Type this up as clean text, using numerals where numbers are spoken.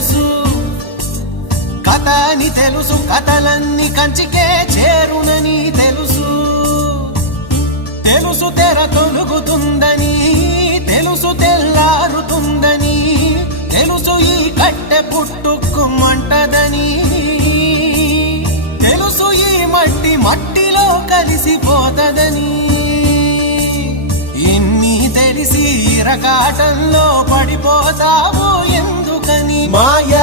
తెలుసు, కథ అని తెలుసు, కథలన్నీ కంచికే చేరునని తెలుసు. తెలుసు తెర తొలుగుతుందని, తెలుసు తెల్లారుతుందని, తెలుసు ఈ కట్టె పుట్టుకుమంటదని, తెలుసు ఈ మట్టి మట్టిలో కలిసిపోతదని. ఇన్ని తెలిసి ఇరకాటంలో పడిపోతావు ఎందుకని? మాయ